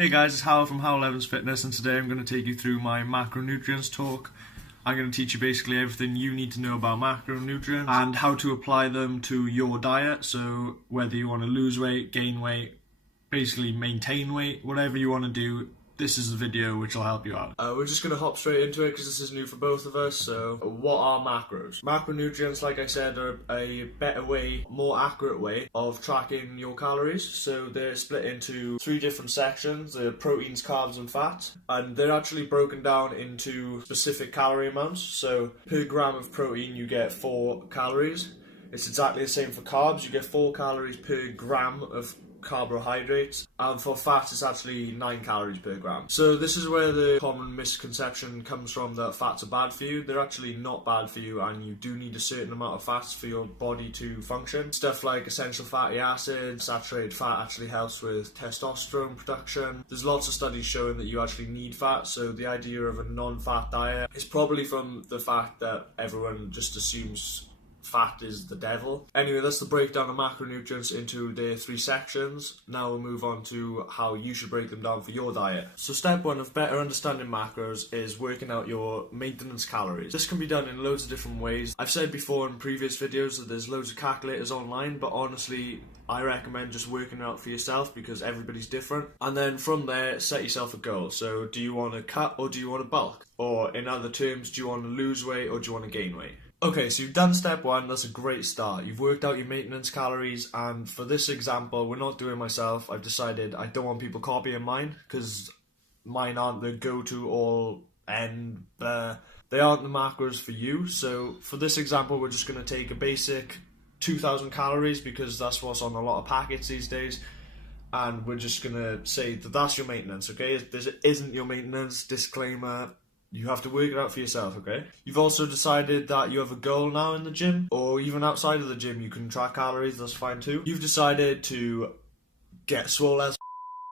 Hey guys, it's Hywel from Hywel Fitness, and today I'm going to take you through my macronutrients talk. I'm going to teach you basically everything you need to know about macronutrients and how to apply them to your diet. So whether you want to lose weight, gain weight, basically maintain weight, whatever you want to do, this is the video which will help you out. We're just going to hop straight into it because this is new for both of us. So what are macros? Macronutrients, like I said, are a better way, more accurate way of tracking your calories. So they're split into three different sections: the proteins, carbs and fats, and they're actually broken down into specific calorie amounts. So per gram of protein you get 4 calories. It's exactly the same for carbs. You get 4 calories per gram of carbohydrates, and for fats it's actually 9 calories per gram. So this is where the common misconception comes from, that fats are bad for you. They're actually not bad for you, and you do need a certain amount of fats for your body to function. Stuff like essential fatty acids, saturated fat actually helps with testosterone production. There's lots of studies showing that you actually need fat, so the idea of a non-fat diet is probably from the fact that everyone just assumes fat is the devil. Anyway, that's the breakdown of macronutrients into the 3 sections. Now we'll move on to how you should break them down for your diet. So step 1 of better understanding macros is working out your maintenance calories. This can be done in loads of different ways. I've said before in previous videos that there's loads of calculators online, but honestly I recommend just working it out for yourself because everybody's different. And then from there, set yourself a goal. So do you want to cut or do you want to bulk? Or in other terms, do you want to lose weight or do you want to gain weight? Okay, so you've done step 1, that's a great start. You've worked out your maintenance calories, and for this example, we're not doing myself. I've decided I don't want people copying mine, because mine aren't the go-to all end, they aren't the macros for you. So for this example, we're just going to take a basic 2,000 calories, because that's what's on a lot of packets these days, and we're just going to say that that's your maintenance, okay? This isn't your maintenance, disclaimer. You have to work it out for yourself, okay? You've also decided that you have a goal now in the gym, or even outside of the gym, you can track calories, that's fine too. You've decided to get swole as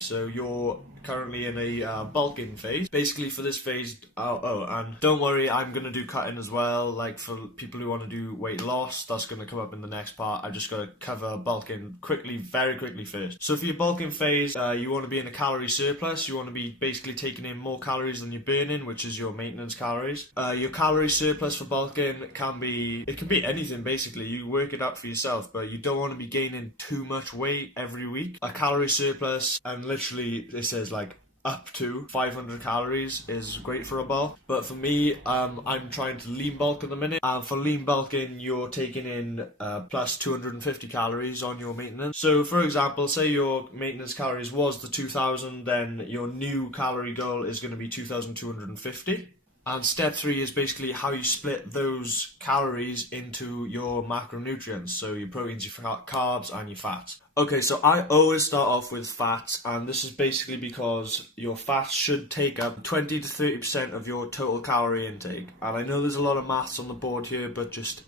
so you're currently in a bulking phase. Basically for this phase, and don't worry, I'm going to do cutting as well. Like for people who want to do weight loss, that's going to come up in the next part. I just got to cover bulking very quickly first. So for your bulking phase, you want to be in a calorie surplus. You want to be basically taking in more calories than you're burning, which is your maintenance calories. Your calorie surplus for bulking can be anything basically. You work it out for yourself, but you don't want to be gaining too much weight every week. A calorie surplus, and literally it says like up to 500 calories is great for a bulk, but for me, I'm trying to lean bulk at the minute, and for lean bulking you're taking in plus 250 calories on your maintenance. So for example, say your maintenance calories was the 2,000, then your new calorie goal is going to be 2,250. And step 3 is basically how you split those calories into your macronutrients, so your proteins, your carbs and your fats. Okay, so I always start off with fats, and this is basically because your fats should take up 20 to 30% of your total calorie intake. And I know there's a lot of maths on the board here, but just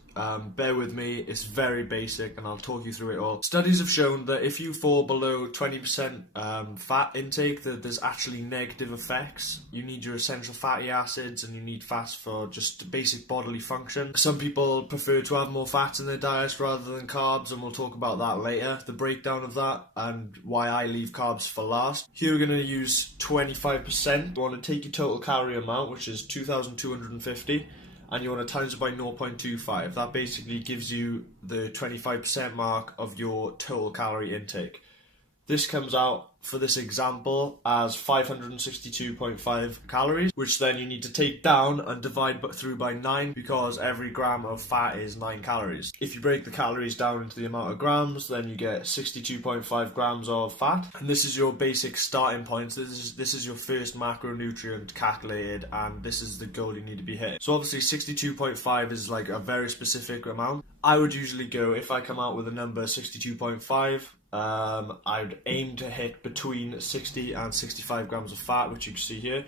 bear with me, it's very basic and I'll talk you through it all. Studies have shown that if you fall below 20% fat intake, that there's actually negative effects. You need your essential fatty acids and you need fats for just basic bodily function. Some people prefer to have more fats in their diets rather than carbs, and we'll talk about that later, the breakdown of that and why I leave carbs for last. Here we're going to use 25%. You want to take your total calorie amount, which is 2,250, and you want to times it by 0.25. That basically gives you the 25% mark of your total calorie intake. This comes out, for this example, as 562.5 calories, which then you need to take down and divide through by 9, because every gram of fat is 9 calories. If you break the calories down into the amount of grams, then you get 62.5 grams of fat. And this is your basic starting point. This is your first macronutrient calculated, and this is the goal you need to be hitting. So obviously 62.5 is like a very specific amount. I would usually go, if I come out with a number 62.5, I'd aim to hit between 60 and 65 grams of fat, which you can see here,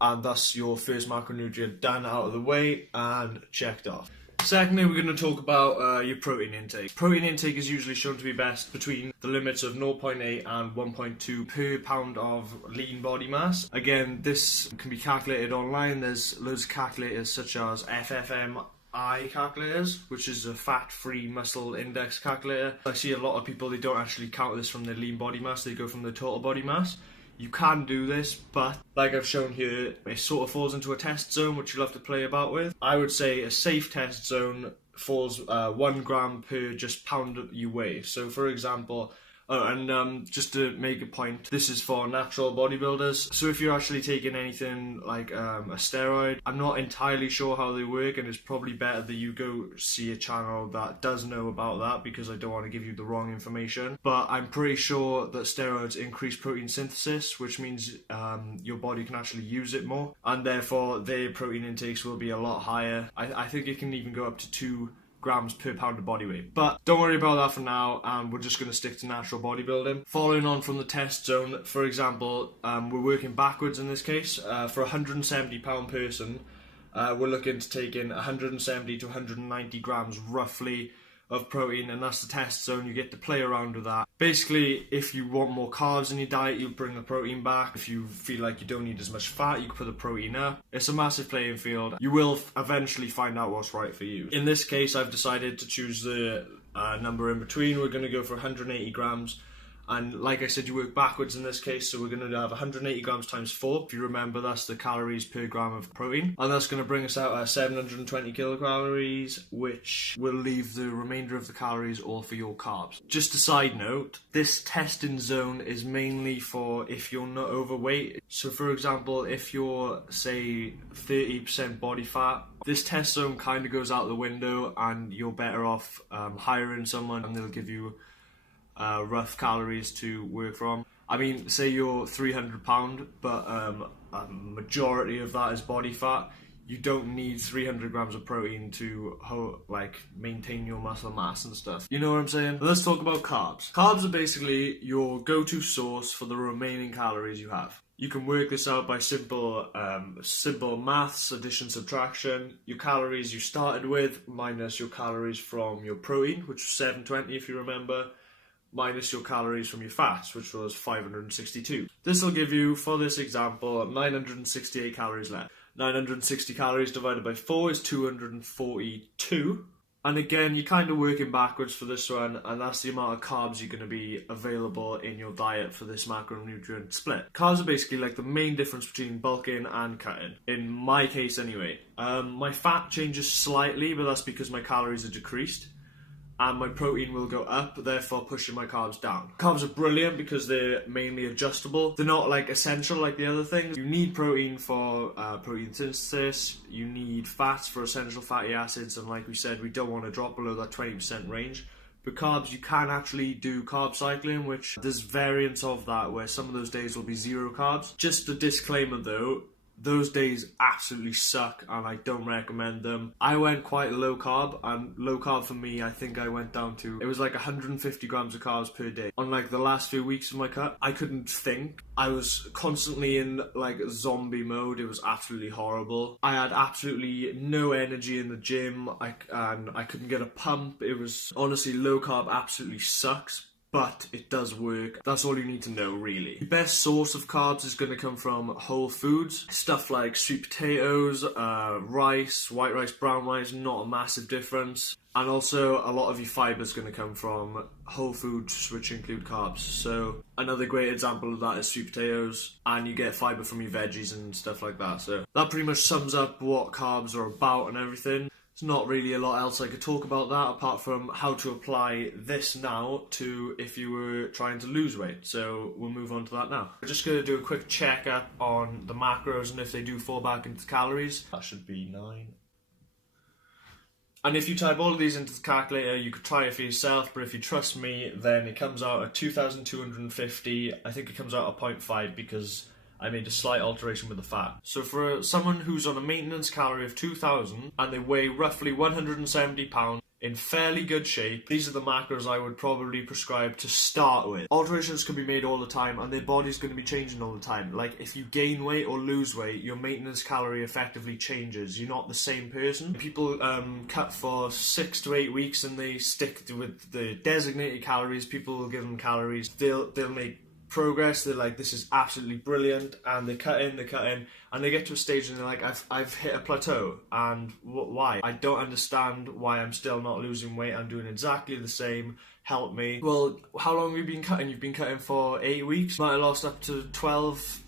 and thus your first macronutrient done, out of the way and checked off. Secondly, we're going to talk about your protein intake. Protein intake is usually shown to be best between the limits of 0.8 and 1.2 per pound of lean body mass. Again, this can be calculated online. There's loads of calculators such as IIFYM calculators, which is a fat-free muscle index calculator. I see a lot of people, they don't actually count this from their lean body mass, they go from their total body mass. You can do this, but like I've shown here, it sort of falls into a test zone which you'll have to play about with. I would say a safe test zone falls 1 gram per just pound you weigh. So for example, just to make a point, this is for natural bodybuilders. So if you're actually taking anything like a steroid, I'm not entirely sure how they work, and it's probably better that you go see a channel that does know about that, because I don't want to give you the wrong information. But I'm pretty sure that steroids increase protein synthesis, which means your body can actually use it more, and therefore their protein intakes will be a lot higher. I think it can even go up to 2 grams per pound of body weight. But don't worry about that for now, and we're just going to stick to natural bodybuilding. Following on from the test zone, for example, we're working backwards in this case. For a 170 pound person, we're looking to take in 170 to 190 grams roughly of protein, and that's the test zone. You get to play around with that. Basically, if you want more carbs in your diet, you'll bring the protein back. If you feel like you don't need as much fat, you can put the protein up. It's a massive playing field. You will eventually find out what's right for you. In this case, I've decided to choose the number in between. We're going to go for 180 grams. And like I said, you work backwards in this case, so we're going to have 180 grams times 4. If you remember, that's the calories per gram of protein. And that's going to bring us out at 720 kilocalories, which will leave the remainder of the calories all for your carbs. Just a side note, this testing zone is mainly for if you're not overweight. So for example, if you're, say, 30% body fat, this test zone kind of goes out the window, and you're better off hiring someone, and they'll give you rough calories to work from. I mean, say you're 300 pound, but a majority of that is body fat. You don't need 300 grams of protein to maintain your muscle mass and stuff. You know what I'm saying? Let's talk about carbs. Carbs are basically your go-to source for the remaining calories you have. You can work this out by simple maths, addition, subtraction. Your calories you started with minus your calories from your protein, which was 720 if you remember, minus your calories from your fats, which was 562. This will give you, for this example, 968 calories left. 960 calories divided by 4 is 242. And again, you're kind of working backwards for this one, and that's the amount of carbs you're going to be available in your diet for this macronutrient split. Carbs are basically like the main difference between bulking and cutting, in my case anyway. My fat changes slightly, but that's because my calories are decreased, and my protein will go up, therefore pushing my carbs down. Carbs are brilliant because they're mainly adjustable. They're not like essential like the other things. You need protein for protein synthesis, you need fats for essential fatty acids, and like we said, we don't want to drop below that 20% range. But carbs, you can actually do carb cycling, which there's variants of that where some of those days will be 0 carbs. Just a disclaimer though, those days absolutely suck and I don't recommend them. I went quite low carb, and low carb for me, I think I went down to, it was like 150 grams of carbs per day. On like the last few weeks of my cut, I couldn't think. I was constantly in like zombie mode. It was absolutely horrible. I had absolutely no energy in the gym, and I couldn't get a pump. It was honestly, low carb absolutely sucks, but it does work. That's all you need to know, really. The best source of carbs is going to come from whole foods. Stuff like sweet potatoes, rice, white rice, brown rice, not a massive difference. And also, a lot of your fibre is going to come from whole foods, which include carbs. So another great example of that is sweet potatoes, and you get fibre from your veggies and stuff like that. So that pretty much sums up what carbs are about and everything. There's not really a lot else I could talk about that, apart from how to apply this now to if you were trying to lose weight. So we'll move on to that now. We're just going to do a quick check up on the macros and if they do fall back into calories. That should be 9. And if you type all of these into the calculator, you could try it for yourself, but if you trust me, then it comes out at 2,250. I think it comes out at 0.5 because I made a slight alteration with the fat. So for someone who's on a maintenance calorie of 2,000 and they weigh roughly 170 pounds in fairly good shape, these are the macros I would probably prescribe to start with. Alterations can be made all the time and their body's going to be changing all the time. Like if you gain weight or lose weight, your maintenance calorie effectively changes. You're not the same person. People cut for 6 to 8 weeks and they stick with the designated calories. People will give them calories. They'll make progress. They're like, this is absolutely brilliant, and they cut in, and they get to a stage and they're like, I've hit a plateau, and why? I don't understand why I'm still not losing weight. I'm doing exactly the same, help me. Well, how long have you been cutting? You've been cutting for 8 weeks. You might have lost up to 12.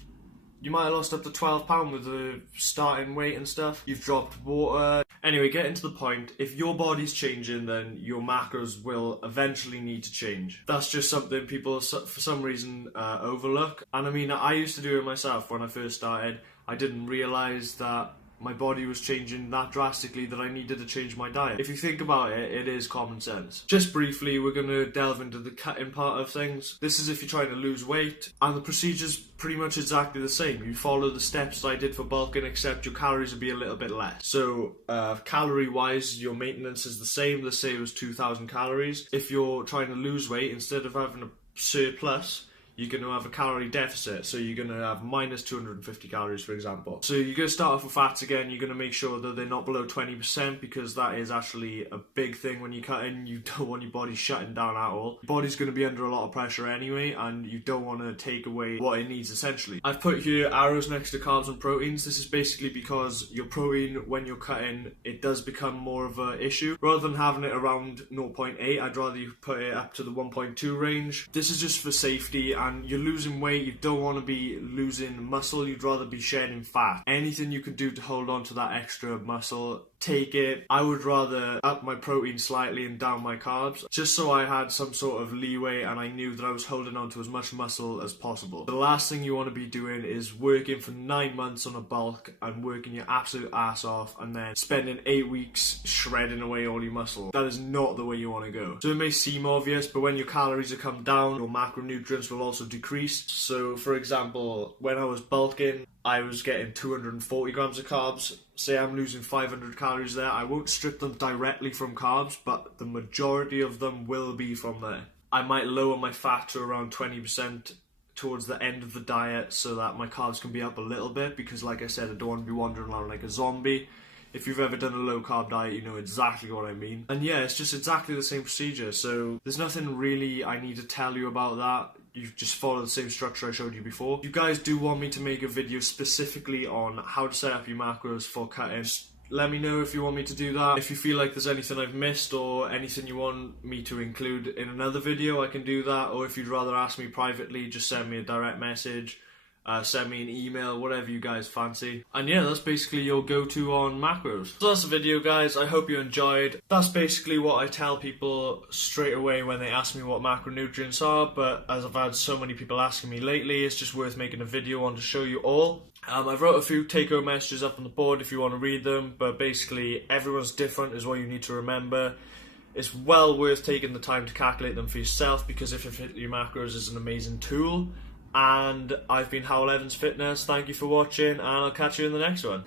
You might have lost up to 12 pounds with the starting weight and stuff. You've dropped water. Anyway, getting to the point, if your body's changing, then your macros will eventually need to change. That's just something people, for some reason, overlook. And I mean, I used to do it myself when I first started. I didn't realise that my body was changing that drastically that I needed to change my diet. If you think about it, it is common sense. Just briefly, we're going to delve into the cutting part of things. This is if you're trying to lose weight, and the procedure's pretty much exactly the same. You follow the steps I did for bulking, except your calories will be a little bit less. So, calorie-wise, your maintenance is the same. Let's say it was 2,000 calories. If you're trying to lose weight, instead of having a surplus, you're going to have a calorie deficit, so you're going to have minus 250 calories, for example. So you're going to start off with fats again. You're going to make sure that they're not below 20%, because that is actually a big thing when you're cutting. You don't want your body shutting down at all. Your body's going to be under a lot of pressure anyway, and you don't want to take away what it needs, essentially. I've put here arrows next to carbs and proteins. This is basically because your protein, when you're cutting, it does become more of an issue. Rather than having it around 0.8, I'd rather you put it up to the 1.2 range. This is just for safety, and you're losing weight, you don't want to be losing muscle, you'd rather be shedding fat. Anything you can do to hold on to that extra muscle, take it. I would rather up my protein slightly and down my carbs, just so I had some sort of leeway and I knew that I was holding on to as much muscle as possible. The last thing you want to be doing is working for 9 months on a bulk and working your absolute ass off and then spending 8 weeks shredding away all your muscle. That is not the way you want to go. So it may seem obvious, but when your calories have come down, your macronutrients will also decrease. So for example, when I was bulking, I was getting 240 grams of carbs. Say I'm losing 500 calories there. I won't strip them directly from carbs, but the majority of them will be from there. I might lower my fat to around 20% towards the end of the diet so that my carbs can be up a little bit, because like I said, I don't want to be wandering around like a zombie. If you've ever done a low carb diet, you know exactly what I mean. And yeah, it's just exactly the same procedure. So there's nothing really I need to tell you about that. You just follow the same structure I showed you before. If you guys do want me to make a video specifically on how to set up your macros for cutting, let me know if you want me to do that. If you feel like there's anything I've missed or anything you want me to include in another video, I can do that. Or if you'd rather ask me privately, just send me a direct message. Send me an email, whatever you guys fancy. And yeah, that's basically your go-to on macros. So that's the video, guys. I hope you enjoyed. That's basically what I tell people straight away when they ask me what macronutrients are, but as I've had so many people asking me lately, it's just worth making a video on to show you all. I've wrote a few take-home messages up on the board if you want to read them, but basically everyone's different is what you need to remember. It's well worth taking the time to calculate them for yourself, because if it hit your macros is an amazing tool. And I've been Hywel Fitness. Thank you for watching, and I'll catch you in the next one.